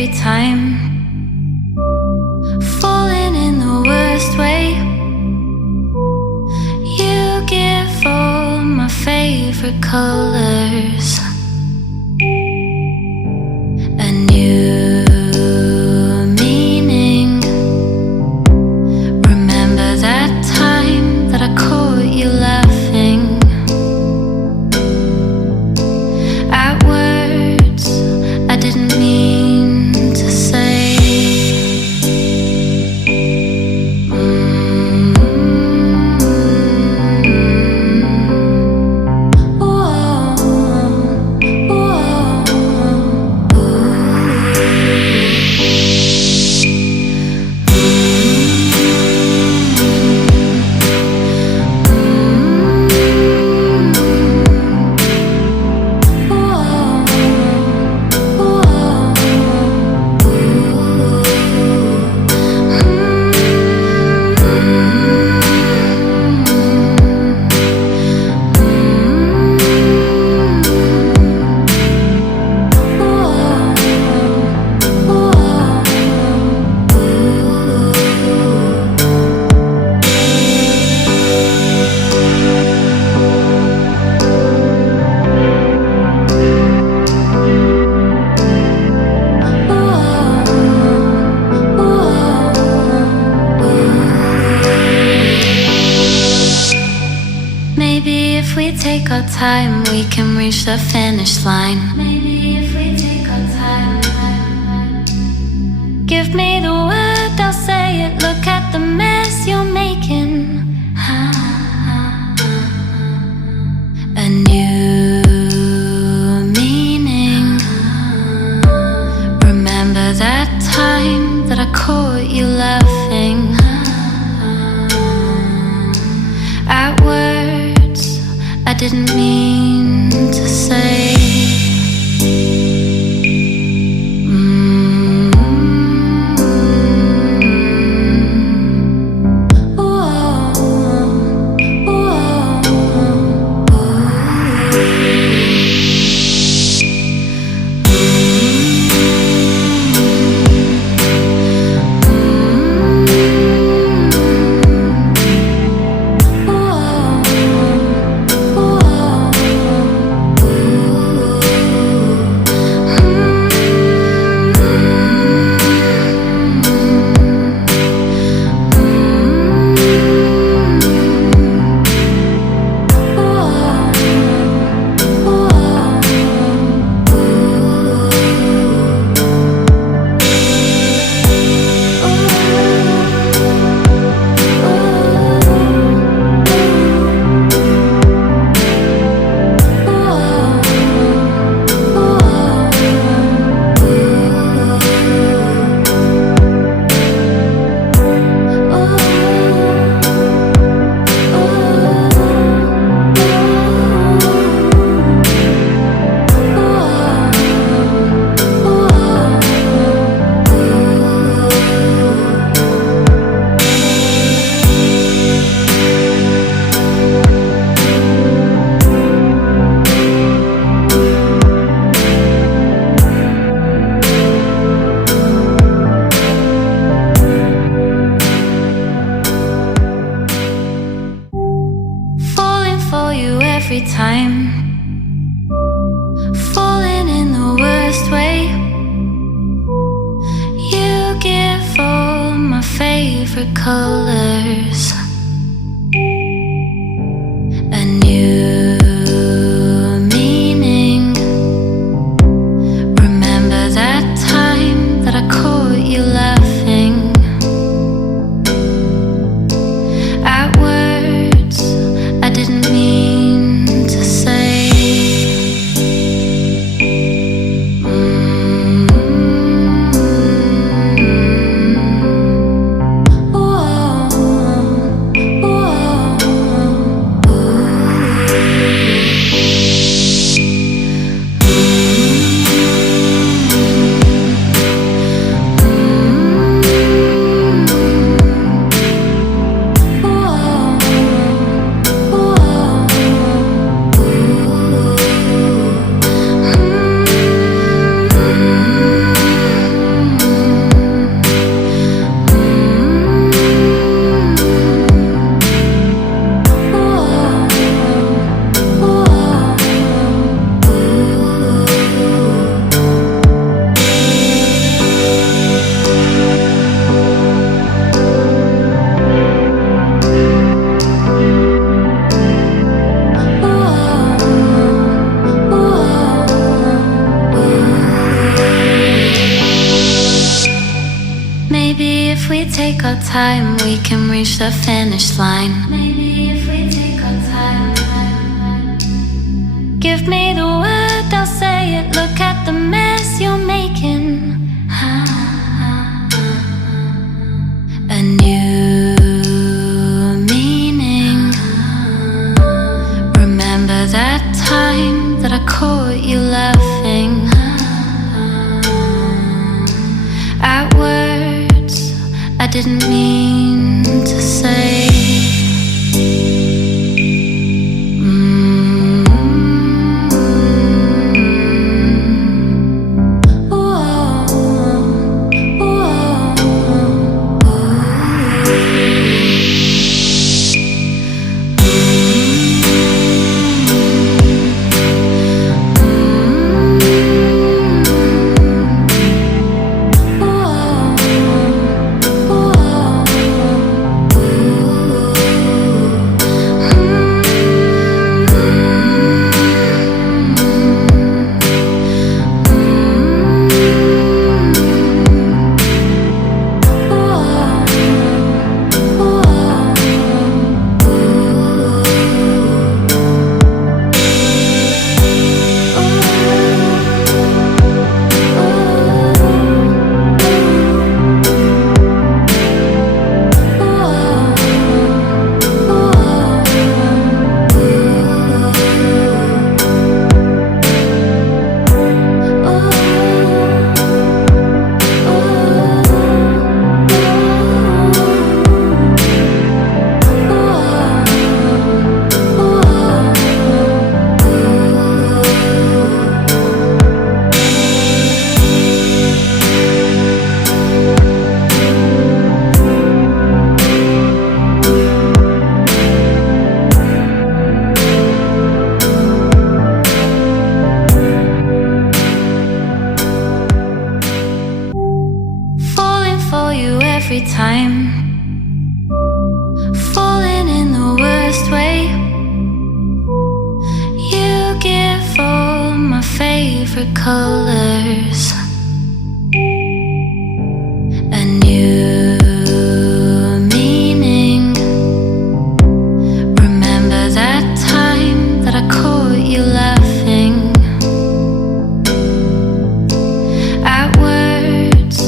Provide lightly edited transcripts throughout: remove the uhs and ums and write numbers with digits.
every time, falling in the worst way. You give all my favorite colors, a new meaning. Remember that time that I caught you laughing at words I didn't mean to say. Maybe if we take our time, we can reach the finish line. Maybe if we take our time. Give me the word, I'll say it. Look at the mess you're making. A new meaning. Remember that time that I caught you laughing at words I didn't mean to say. Every time, falling in the worst way. You give all my favorite colors, a new meaning. Remember that time that I caught you laughing at words I didn't mean to say. Whoa. time, we can reach the finish line. Maybe if we take our time. Give me the word, I'll say it. Look at the mess you're making. A new meaning. Remember that time that I caught you laughing at words I didn't mean to say. Every time, falling in the worst way. You give all my favorite colors a new meaning. Remember that time that I caught you laughing at words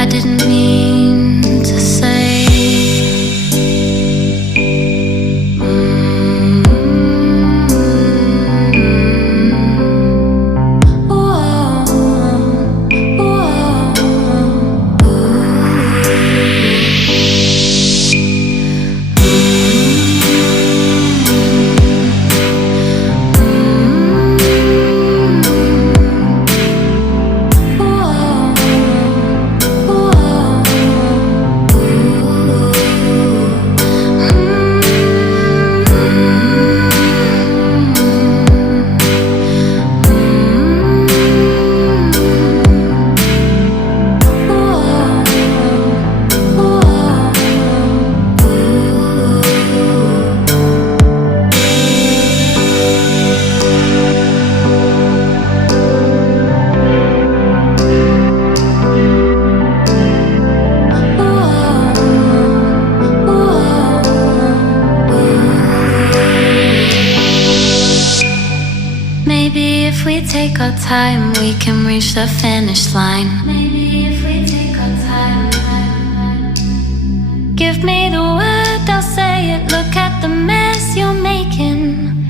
I didn't mean. Take our time, we can reach the finish line. Maybe if we take our time. Give me the word, I'll say it. Look at the mess you're making.